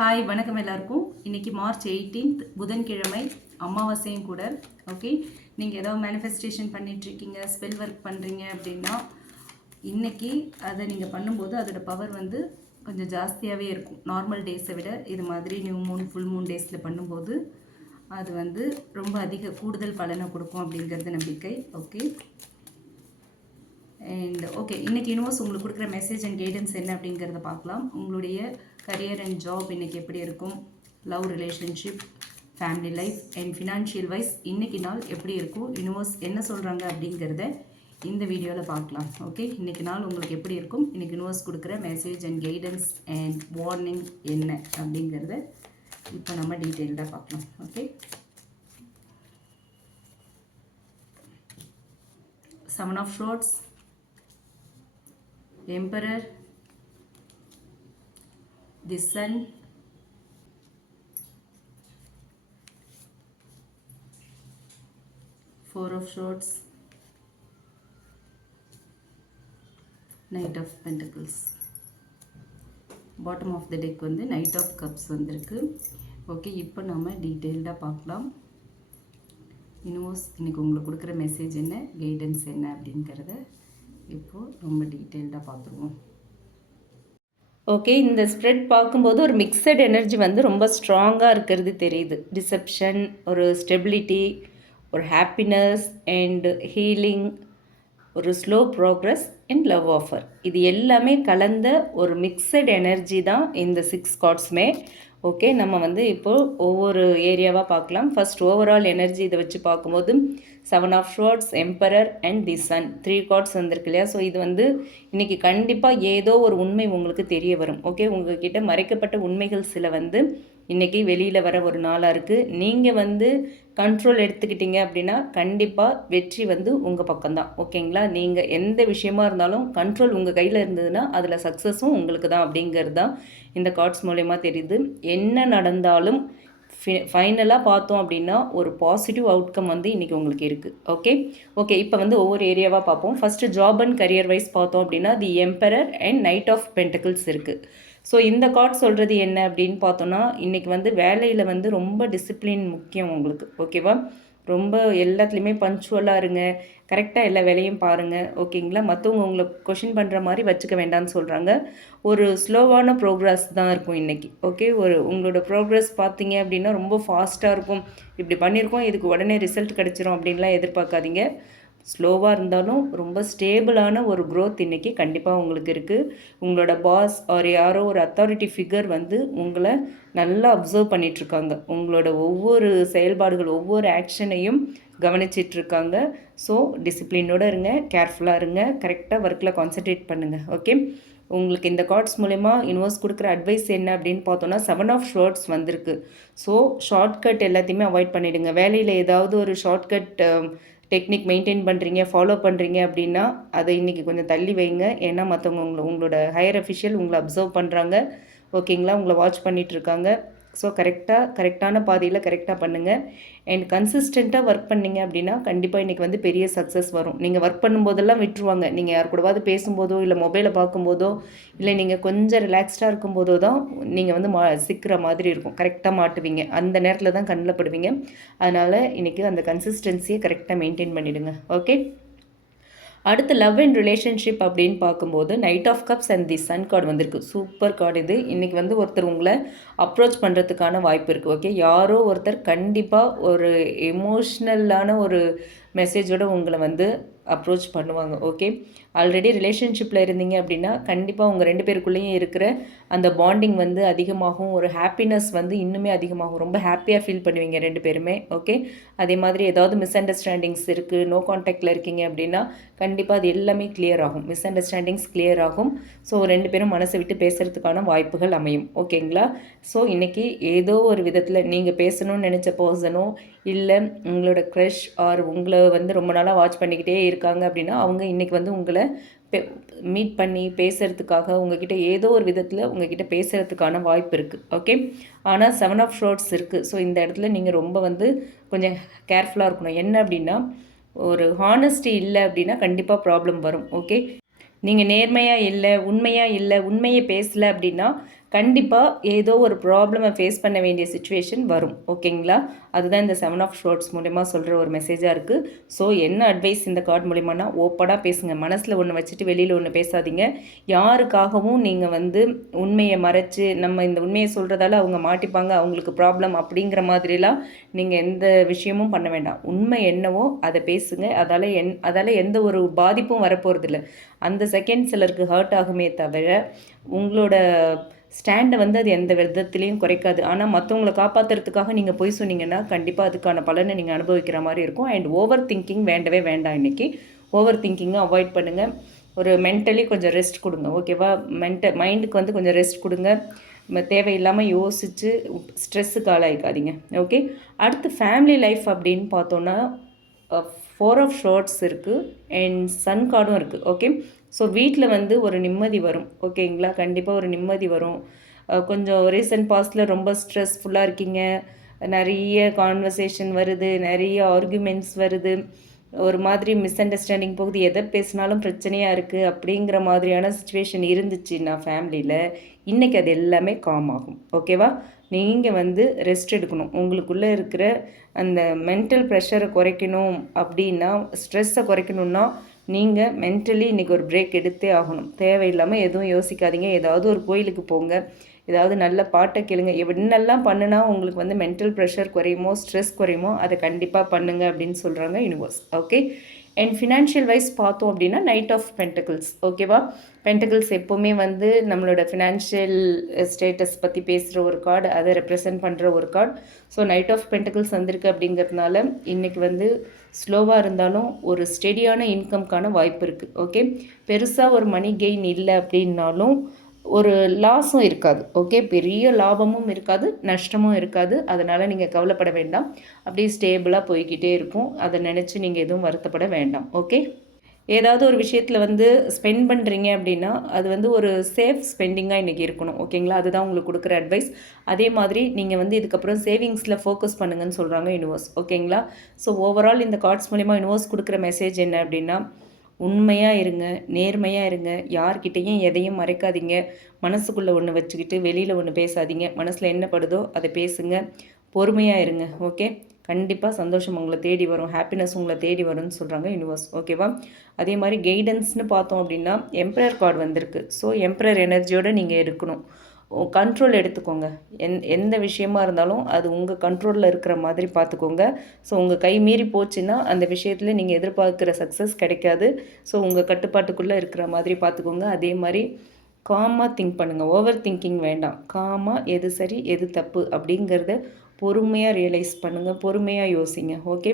Hi வணக்கம் எல்லாருக்கும். இன்றைக்கி மார்ச் 18th புதன்கிழமை, அமாவாசையும் கூட. ஓகே, நீங்கள் ஏதாவது மேனிஃபெஸ்டேஷன் பண்ணிகிட்ருக்கீங்க, ஸ்பெல் ஒர்க் பண்ணுறீங்க அப்படின்னா இன்றைக்கி அதை நீங்கள் பண்ணும்போது அதோடய பவர் வந்து கொஞ்சம் ஜாஸ்தியாகவே இருக்கும். நார்மல் டேஸை விட இது மாதிரி நியூ மூன் ஃபுல் மூன் டேஸில் பண்ணும்போது அது வந்து ரொம்ப கூடுதல் பலனை கொடுக்கும் அப்படிங்கிறது நம்பிக்கை. ஓகே, அண்ட் ஓகே, இன்றைக்கி யூனிவர்ஸ் உங்களுக்கு கொடுக்குற மெசேஜ் அண்ட் கைடன்ஸ் என்ன அப்படிங்கிறத பார்க்கலாம். உங்களுடைய கரியர் அண்ட் ஜாப் இன்றைக்கி எப்படி இருக்கும், love relationship, family life and financial wise இன்றைக்கி நாள் எப்படி இருக்கும், யூனிவர்ஸ் என்ன சொல்கிறாங்க அப்படிங்கிறத இந்த வீடியோவில் பார்க்கலாம். ஓகே, இன்றைக்கி நாள் உங்களுக்கு எப்படி இருக்கும், இன்றைக்கி யூனிவர்ஸ் கொடுக்குற message and guidance and warning என்ன அப்படிங்கிறத இப்போ நம்ம டீட்டெயில்டாக பார்க்கலாம். Okay, seven of swords, Emperor, the Sun, Four of Swords, Knight of Pentacles. Bottom of the deck வந்து நைட் ஆஃப் கப்ஸ் வந்திருக்கு. ஓகே, இப்போ நம்ம டீட்டெயில்டாக பார்க்கலாம். யூனிவர்ஸ் இன்றைக்கி உங்களுக்கு கொடுக்குற மெசேஜ் என்ன, கைடன்ஸ் என்ன அப்படிங்கிறத இப்போது ரொம்ப டீட்டெயில்டாக பார்த்துருவோம். ஓகே, இந்த ஸ்ப்ரெட் பார்க்கும்போது ஒரு மிக்சட் எனர்ஜி வந்து ரொம்ப ஸ்ட்ராங்காக இருக்கிறது தெரியுது. டிசெப்ஷன், ஒரு ஸ்டெபிலிட்டி, ஒரு ஹாப்பினஸ் அண்ட் ஹீலிங், ஒரு slow progress and love offer, இது எல்லாமே கலந்த ஒரு மிக்சட் எனர்ஜி தான் இந்த 6 கார்ட்ஸுமே. ஓகே, நம்ம வந்து இப்போது ஒவ்வொரு ஏரியாவாக பார்க்கலாம். ஃபர்ஸ்ட் ஓவரால் எனர்ஜி இதை வச்சு பார்க்கும்போது seven of swords, emperor and the sun, 3 cards வந்திருக்கு இல்லையா. ஸோ இது வந்து இன்றைக்கி கண்டிப்பாக ஏதோ ஒரு உண்மை உங்களுக்கு தெரிய வரும். ஓகே, உங்கள்கிட்ட மறைக்கப்பட்ட உண்மைகள் சில வந்து இன்றைக்கி வெளியில் வர ஒரு நாளாக இருக்குது. நீங்கள் வந்து கண்ட்ரோல் எடுத்துக்கிட்டீங்க அப்படின்னா கண்டிப்பாக வெற்றி வந்து உங்கள் பக்கம்தான். ஓகேங்களா, நீங்கள் எந்த விஷயமா இருந்தாலும் கண்ட்ரோல் உங்கள் கையில் இருந்ததுன்னா அதில் சக்ஸஸும் உங்களுக்கு தான் அப்படிங்கிறது தான் இந்த கார்ட்ஸ் மூலயமா தெரியுது. என்ன நடந்தாலும் ஃபைனலாக பார்த்தோம் அப்படின்னா ஒரு பாசிட்டிவ் அவுட்கம் வந்து இன்றைக்கி உங்களுக்கு இருக்குது. ஓகே, இப்போ வந்து ஒவ்வொரு ஏரியாவாக பார்ப்போம். First job and career wise பார்த்தோம் அப்படின்னா the emperor and knight of pentacles இருக்குது. ஸோ இந்த கார்ட் சொல்கிறது என்ன அப்படின்னு பார்த்தோன்னா இன்றைக்கி வந்து வேலையில் வந்து ரொம்ப டிசிப்ளின் முக்கியம் உங்களுக்கு. ஓகேவா, ரொம்ப எல்லாத்துலேயுமே பஞ்சுவலாக இருங்க, கரெக்டாக எல்லா வேலையும் பாருங்கள். ஓகேங்களா, மற்றவங்க உங்களை கொஷின் பண்ணுற மாதிரி வச்சுக்க வேண்டாம்னு சொல்கிறாங்க. ஒரு ஸ்லோவான ப்ரோக்ரஸ் தான் இருக்கும் இன்றைக்கி. ஓகே, உங்களோட ப்ரோக்ரஸ் பார்த்தீங்க அப்படின்னா ரொம்ப ஃபாஸ்ட்டாக இருக்கும். இப்படி பண்ணியிருக்கோம், இதுக்கு உடனே ரிசல்ட் கிடச்சிரும் அப்படின்லாம் எதிர்பார்க்காதீங்க. ஸ்லோவாக இருந்தாலும் ரொம்ப ஸ்டேபிளான ஒரு க்ரோத் இன்றைக்கி கண்டிப்பாக உங்களுக்கு இருக்குது. உங்களோட பாஸ் யாரோ ஒரு அத்தாரிட்டி ஃபிகர் வந்து உங்களை நல்லா அப்சர்வ் பண்ணிகிட்ருக்காங்க. உங்களோட ஒவ்வொரு செயல்பாடுகள், ஒவ்வொரு ஆக்ஷனையும் கவனிச்சிட்ருக்காங்க. ஸோ டிசிப்ளினோடு இருங்க, கேர்ஃபுல்லாக இருங்க, கரெக்டாக ஒர்க்கில் கான்சன்ட்ரேட் பண்ணுங்கள். ஓகே, உங்களுக்கு இந்த கார்ட்ஸ் மூலமா யூனிவர்ஸ் கொடுக்குற அட்வைஸ் என்ன அப்படின்னு பார்த்தோன்னா செவன் ஆஃப் ஷார்ட்ஸ் வந்திருக்கு. ஸோ ஷார்ட்கட் எல்லாத்தையுமே அவாய்ட் பண்ணிவிடுங்க. வேலையில் ஏதாவது ஒரு ஷார்ட்கட் டெக்னிக் மெயின்டைன் பண்ணுறீங்க, ஃபாலோ பண்ணுறீங்க அப்படின்னா அதை இன்றைக்கி கொஞ்சம் தள்ளி வைங்க. ஏன்னா மற்றவங்க உங்களோட ஹையர் அஃபிஷியல் உங்களை அப்சர்வ் பண்ணுறாங்க. ஓகேங்களா, உங்களை வாட்ச் பண்ணிகிட்ருக்காங்க. ஸோ கரெக்டான பாதையில் கரெக்டாக பண்ணுங்கள். அண்ட் கன்சிஸ்டண்ட்டாக ஒர்க் பண்ணிங்க அப்படின்னா கண்டிப்பாக இன்றைக்கி வந்து பெரிய சக்ஸஸ் வரும். நீங்கள் ஒர்க் பண்ணும்போதெல்லாம் விட்டுருவாங்க. நீங்கள் யார் கூடவாது பேசும்போதோ இல்லை மொபைலை பார்க்கும்போதோ இல்லை நீங்கள் கொஞ்சம் ரிலாக்ஸ்டாக இருக்கும்போதோ தான் நீங்கள் வந்து சிக்கிற மாதிரி இருக்கும். கரெக்டாக மாட்டுவீங்க, அந்த நேரத்தில் தான் கண்ணில் படுவீங்க. அதனால் இன்றைக்கி அந்த கன்சிஸ்டன்சியை கரெக்டாக மெயின்டைன் பண்ணிவிடுங்க. ஓகே, அடுத்து லவ் அண்ட் ரிலேஷன்ஷிப் அப்படின்னு பார்க்கும்போது knight of cups and the sun card வந்திருக்கு. சூப்பர் கார்டு இது. இன்றைக்கி வந்து ஒருத்தர் உங்களை அப்ரோச் பண்ணுறதுக்கான வாய்ப்பு இருக்குது. ஓகே, யாரோ ஒருத்தர் கண்டிப்பாக ஒரு எமோஷ்னலான ஒரு மெசேஜோடு உங்களை வந்து அப்ரோச் பண்ணுவாங்க. ஓகே, ஆல்ரெடி ரிலேஷன்ஷிப்பில் இருந்தீங்க அப்படின்னா கண்டிப்பாக உங்கள் 2 பேருக்குள்ளேயும் இருக்கிற அந்த பாண்டிங் வந்து அதிகமாகும். ஒரு ஹாப்பினஸ் வந்து இன்னுமே அதிகமாகும். ரொம்ப ஹாப்பியாக ஃபீல் பண்ணுவீங்க 2 பேருமே. ஓகே, அதே மாதிரி ஏதாவது மிஸ் அண்டர்ஸ்டாண்டிங்ஸ் இருக்குது, நோ கான்டாக்டில் இருக்கீங்க அப்படின்னா கண்டிப்பாக அது எல்லாமே கிளியர் ஆகும். மிஸ் அண்டர்ஸ்டாண்டிங்ஸ் கிளியர் ஆகும். ஸோ 2 பேரும் மனசை விட்டு பேசுகிறதுக்கான வாய்ப்புகள் அமையும். ஓகேங்களா, ஸோ இன்றைக்கி ஏதோ ஒரு விதத்தில் நீங்கள் பேசணும்னு நினச்ச பர்சனோ இல்லை உங்களோட க்ரஷ் ஆர் உங்களை வந்து ரொம்ப நாளாக வாட்ச் பண்ணிக்கிட்டே இருக்காங்க அப்படின்னா அவங்க இன்றைக்கி வந்து உங்களை மீட் பண்ணி பேசுகிறதுக்காக உங்ககிட்ட ஏதோ ஒரு விதத்தில் உங்ககிட்ட பேசுகிறதுக்கான வாய்ப்பு இருக்குது. ஓகே, ஆனால் செவன் ஆஃப் ஷோர்ட்ஸ் இருக்குது. ஸோ இந்த இடத்துல நீங்கள் ரொம்ப வந்து கொஞ்சம் கேர்ஃபுல்லாக இருக்கணும். என்ன அப்படின்னா ஒரு ஹானஸ்டி இல்லை அப்படின்னா கண்டிப்பாக ப்ராப்ளம் வரும். ஓகே, நீங்கள் நேர்மையாக இல்லை, உண்மையாக இல்லை, உண்மையை பேசலை அப்படின்னா கண்டிப்பாக ஏதோ ஒரு ப்ராப்ளமை ஃபேஸ் பண்ண வேண்டிய சுச்சுவேஷன் வரும். ஓகேங்களா? அதுதான் இந்த 7 ஆஃப் ஷோர்ட்ஸ் மூலிமா சொல்கிற ஒரு மெசேஜாக இருக்குது. ஸோ என்ன அட்வைஸ் இந்த கார்டு மூலிமானா, ஓப்பனாக பேசுங்க. மனசில் ஒன்று வச்சுட்டு வெளியில் ஒன்று பேசாதீங்க. யாருக்காகவும் நீங்கள் வந்து உண்மையை மறைச்சு நம்ம இந்த உண்மையை சொல்கிறதால அவங்க மாட்டிப்பாங்க, அவங்களுக்கு ப்ராப்ளம் அப்படிங்கிற மாதிரிலாம் நீங்கள் எந்த விஷயமும் பண்ண வேண்டாம். உண்மை என்னவோ அதை பேசுங்க. அதால் எந்த ஒரு பாதிப்பும் வரப்போகிறதில்ல. அந்த செகண்ட் சிலருக்கு ஹர்ட் ஆகுமே தவிர உங்களோட ஸ்டாண்டை வந்து அது எந்த விதத்துலேயும் குறைக்காது. ஆனால் மற்றவங்களை காப்பாற்றுறதுக்காக நீங்கள் போய் சொன்னீங்கன்னா கண்டிப்பாக அதுக்கான பலனை நீங்கள் அனுபவிக்கிற மாதிரி இருக்கும். அண்ட் ஓவர் திங்கிங் வேண்டவே வேண்டாம். இன்றைக்கி ஓவர் திங்கிங்கை அவாய்ட் பண்ணுங்கள். ஒரு மென்டலி கொஞ்சம் ரெஸ்ட் கொடுங்க. ஓகேவா? மைண்டுக்கு வந்து கொஞ்சம் ரெஸ்ட் கொடுங்க. தேவையில்லாமல் யோசித்து ஸ்ட்ரெஸ்ஸுக்கு ஆளாயிக்காதீங்க. ஓகே, அடுத்து ஃபேமிலி லைஃப் அப்படின்னு பார்த்தோன்னா 4 ஆஃப் ஷோர்ட்ஸ் இருக்குது அண்ட் சன் கார்டும் இருக்குது. ஓகே, ஸோ வீட்டில் வந்து ஒரு நிம்மதி வரும். ஓகேங்களா? கண்டிப்பாக ஒரு நிம்மதி வரும். கொஞ்சம் ரீசன்ட் பாஸ்டில் ரொம்ப ஸ்ட்ரெஸ்ஃபுல்லாக இருக்கீங்க, நிறைய கான்வர்சேஷன் வருது, நிறைய ஆர்குமெண்ட்ஸ் வருது, ஒரு மாதிரி மிஸ் அண்டர்ஸ்டாண்டிங் போகுது, எதை பேசினாலும் பிரச்சனையாக இருக்குது அப்படிங்கிற மாதிரியான சுச்சுவேஷன் இருந்துச்சுன்னா ஃபேமிலியில் இன்றைக்கி அது எல்லாமே காம் ஆகும். ஓகேவா? நீங்கள் வந்து ரெஸ்ட் எடுக்கணும். உங்களுக்குள்ளே இருக்கிற அந்த மென்டல் ப்ரெஷரை குறைக்கணும் அப்படின்னா, ஸ்ட்ரெஸ்ஸை குறைக்கணுன்னா நீங்கள் மென்டலி இன்றைக்கி ஒரு பிரேக் எடுத்தே ஆகணும். தேவையில்லாமல் எதுவும் யோசிக்காதீங்க. ஏதாவது ஒரு கோயிலுக்கு போங்க, ஏதாவது நல்ல பாட்டை கேளுங்க. என்னெல்லாம் பண்ணுனா உங்களுக்கு வந்து மென்டல் ப்ரெஷர் குறையுமோ, ஸ்ட்ரெஸ் குறையுமோ அதை கண்டிப்பாக பண்ணுங்கள் அப்படின்னு சொல்கிறாங்க universe. Okay, and financial wise பார்த்தோம் அப்படின்னா நைட் ஆஃப் பென்டக்கிள்ஸ். ஓகேவா? பென்டக்கிள்ஸ் எப்போவுமே வந்து நம்மளோட ஃபினான்ஷியல் ஸ்டேட்டஸ் பற்றி பேசுகிற ஒரு கார்டு, அதை ரெப்ரசன்ட் பண்ணுற ஒரு card. So knight of pentacles வந்திருக்கு அப்படிங்கிறதுனால இன்றைக்கி வந்து ஸ்லோவாக இருந்தாலும் ஒரு ஸ்டெடியான இன்கம்க்கான வாய்ப்பு இருக்குது. ஓகே, பெருசாக ஒரு மணி கெயின் இல்லை அப்படின்னாலும் ஒரு லாஸும் இருக்காது. ஓகே, பெரிய லாபமும் இருக்காது, நஷ்டமும் இருக்காது. அதனால் நீங்கள் கவலைப்பட வேண்டாம். அப்படியே ஸ்டேபிளாக போய்கிட்டே இருக்கும். அதை நினச்சி நீங்கள் எதுவும் வருத்தப்பட வேண்டாம். ஓகே, ஏதாவது ஒரு விஷயத்தில் வந்து ஸ்பெண்ட் பண்ணுறீங்க அப்படின்னா அது வந்து ஒரு சேஃப் ஸ்பெண்டிங்காக இன்றைக்கி இருக்கணும். ஓகேங்களா? அதுதான் உங்களுக்கு கொடுக்குற அட்வைஸ். அதே மாதிரி நீங்கள் வந்து இதுக்கப்புறம் சேவிங்ஸில் ஃபோக்கஸ் பண்ணுங்கன்னு சொல்கிறாங்க யூனிவர்ஸ். ஓகேங்களா? ஸோ ஓவரால் இந்த கார்ட்ஸ் மூலிமா யூனிவர்ஸ் கொடுக்குற மெசேஜ் என்ன அப்படின்னா, உண்மையாக இருங்க, நேர்மையாக இருங்க, யார்கிட்டையும் எதையும் மறைக்காதீங்க, மனசுக்குள்ளே ஒன்று வச்சுக்கிட்டு வெளியில் ஒன்று பேசாதீங்க, மனசில் என்ன படுதோ அதை பேசுங்க, பொறுமையாக இருங்க. ஓகே, கண்டிப்பாக சந்தோஷம் உங்களை தேடி வரும், ஹாப்பினஸ் உங்களை தேடி வரும்னு சொல்கிறாங்க யூனிவர்ஸ். ஓகேவா? அதே மாதிரி கைடன்ஸ்னு பார்த்தோம் அப்படின்னா எம்பரர் கார்டு வந்திருக்கு. ஸோ எம்பரர் எனர்ஜியோடு நீங்கள் இருக்கணும். கண்ட்ரோல் எடுத்துக்கோங்க. எந்த விஷயமா இருந்தாலும் அது உங்கள் கண்ட்ரோலில் இருக்கிற மாதிரி பார்த்துக்கோங்க. ஸோ உங்கள் கை மீறி போச்சுன்னா அந்த விஷயத்தில் நீங்கள் எதிர்பார்க்குற சக்ஸஸ் கிடைக்காது. ஸோ உங்கள் கட்டுப்பாட்டுக்குள்ளே இருக்கிற மாதிரி பார்த்துக்கோங்க. அதே மாதிரி காமாக திங்க் பண்ணுங்கள். ஓவர் திங்கிங் வேண்டாம். காமாக எது சரி எது தப்பு அப்படிங்கிறத பொறுமையாக ரியலைஸ் பண்ணுங்கள், பொறுமையாக யோசிங்க. ஓகே,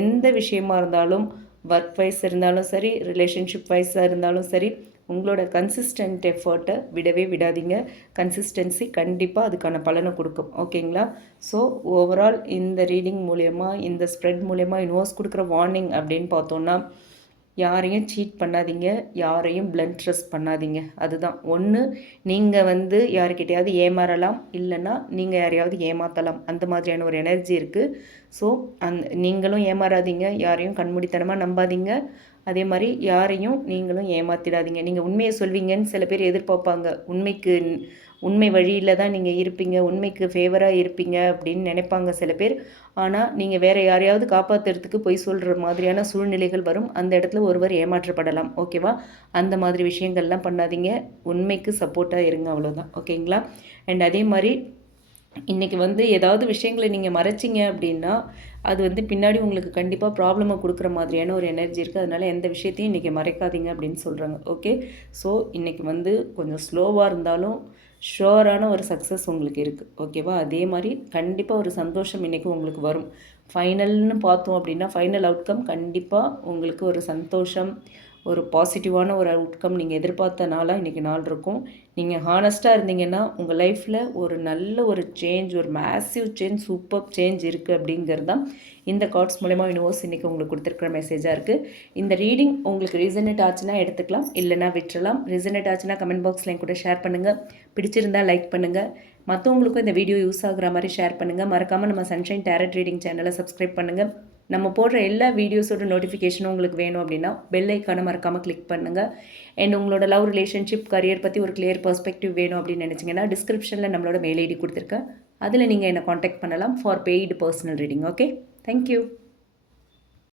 எந்த விஷயமா இருந்தாலும் ஒர்க் வைஸ் இருந்தாலும் சரி, ரிலேஷன்ஷிப் வைஸாக இருந்தாலும் சரி, உங்களோட கன்சிஸ்டன்ட் எஃபர்ட்டை விடவே விடாதீங்க. கன்சிஸ்டன்சி கண்டிப்பாக அதுக்கான பலனை கொடுக்கும். ஓகேங்களா? ஸோ ஓவரால் இந்த ரீடிங் மூலயமா, இந்த ஸ்ப்ரெட் மூலயமா யூனிவர்ஸ் கொடுக்குற வார்னிங் அப்படின்னு பார்த்தோன்னா, யாரையும் சீட் பண்ணாதீங்க, யாரையும் பிளண்ட் ட்ரஸ்ட் பண்ணாதீங்க. அதுதான் ஒன்று. நீங்கள் வந்து யாருக்கிட்டையாவது ஏமாறலாம், இல்லைன்னா நீங்கள் யாரையாவது ஏமாற்றலாம். அந்த மாதிரியான ஒரு எனர்ஜி இருக்குது. ஸோ நீங்களும் ஏமாறாதீங்க, யாரையும் கண்மூடித்தனமாக நம்பாதீங்க. அதே மாதிரி யாரையும் நீங்களும் ஏமாற்றிடாதீங்க. நீங்கள் உண்மையை சொல்வீங்கன்னு சில பேர் எதிர்பார்ப்பாங்க. உண்மை வழியில் தான் நீங்கள் இருப்பீங்க, உண்மைக்கு ஃபேவராக இருப்பீங்க அப்படின்னு நினைப்பாங்க சில பேர். ஆனால் நீங்கள் வேறு யாரையாவது காப்பாற்றுறதுக்கு பொய் சொல்கிற மாதிரியான சூழ்நிலைகள் வரும். அந்த இடத்துல ஒருவர் ஏமாற்றப்படலாம். ஓகேவா? அந்த மாதிரி விஷயங்கள்லாம் பண்ணாதீங்க. உண்மைக்கு சப்போர்ட்டாக இருங்க, அவ்வளோதான். ஓகேங்களா? அண்ட் அதே மாதிரி இன்றைக்கி வந்து ஏதாவது விஷயங்களை நீங்கள் மறைச்சிங்க அப்படின்னா அது வந்து பின்னாடி உங்களுக்கு கண்டிப்பாக ப்ராப்ளமை கொடுக்குற மாதிரியான ஒரு எனர்ஜி இருக்குது. அதனால் எந்த விஷயத்தையும் இன்றைக்கி மறைக்காதீங்க அப்படின்னு சொல்கிறாங்க. ஓகே, ஸோ இன்றைக்கி வந்து கொஞ்சம் ஸ்லோவாக இருந்தாலும் ஷுவரான ஒரு சக்ஸஸ் உங்களுக்கு இருக்குது. ஓகேவா? அதே மாதிரி கண்டிப்பாக ஒரு சந்தோஷம் இன்றைக்கி உங்களுக்கு வரும். ஃபைனல்னு பார்த்தோம் அப்படின்னா ஃபைனல் அவுட்கம் கண்டிப்பாக உங்களுக்கு ஒரு சந்தோஷம், ஒரு பாசிட்டிவான ஒரு அவுட்கம் நீங்கள் எதிர்பார்த்த நாளாக இன்றைக்கி நாள் இருக்கும். நீங்கள் ஹானஸ்ட்டாக இருந்தீங்கன்னா உங்கள் லைஃப்பில் ஒரு நல்ல ஒரு சேஞ்ச், ஒரு மேசிவ் சேஞ்ச், சூப்பர் சேஞ்ச் இருக்குது அப்படிங்கிறது தான் இந்த கார்ட்ஸ் மூலமா யூனிவர்ஸ் இன்றைக்கி உங்களுக்கு கொடுத்துருக்குற மெசேஜாக இருக்குது. இந்த ரீடிங் உங்களுக்கு ரீசனேட் ஆச்சுன்னா எடுத்துக்கலாம், இல்லைனா விட்டுறலாம். ரீசனேட் ஆச்சுன்னா கமெண்ட் பாக்ஸில் என் கூட ஷேர் பண்ணுங்கள். பிடிச்சிருந்தால் லைக் பண்ணுங்கள். மற்றவங்களுக்கும் இந்த வீடியோ யூஸ் ஆகுற மாதிரி ஷேர் பண்ணுங்கள். மறக்காமல் நம்ம சன்ஷைன் டேரட் ரீடிங் சேனலை சப்ஸ்கிரைப் பண்ணுங்கள். நம்ம போடுற எல்லா வீடியோஸோட நோட்டிஃபிகேஷனும் உங்களுக்கு வேணும் அப்படின்னா பெல் ஐக்கானை மறக்காமல் கிளிக் பண்ணுங்கள். அண்ட் உங்களோட லவ் ரிலேஷன்ஷிப் கரியர் பற்றி ஒரு கிளியர் பெர்ஸ்பெக்டிவ் வேணும் அப்படின்னு நினச்சிங்கன்னா டிஸ்கிரிப்ஷனில் நம்மளோட மெயில் ஐடி கொடுத்துருக்கேன். அதில் நீங்கள் என்னை காண்டாக்ட் பண்ணலாம் for paid personal reading. Okay, thank you.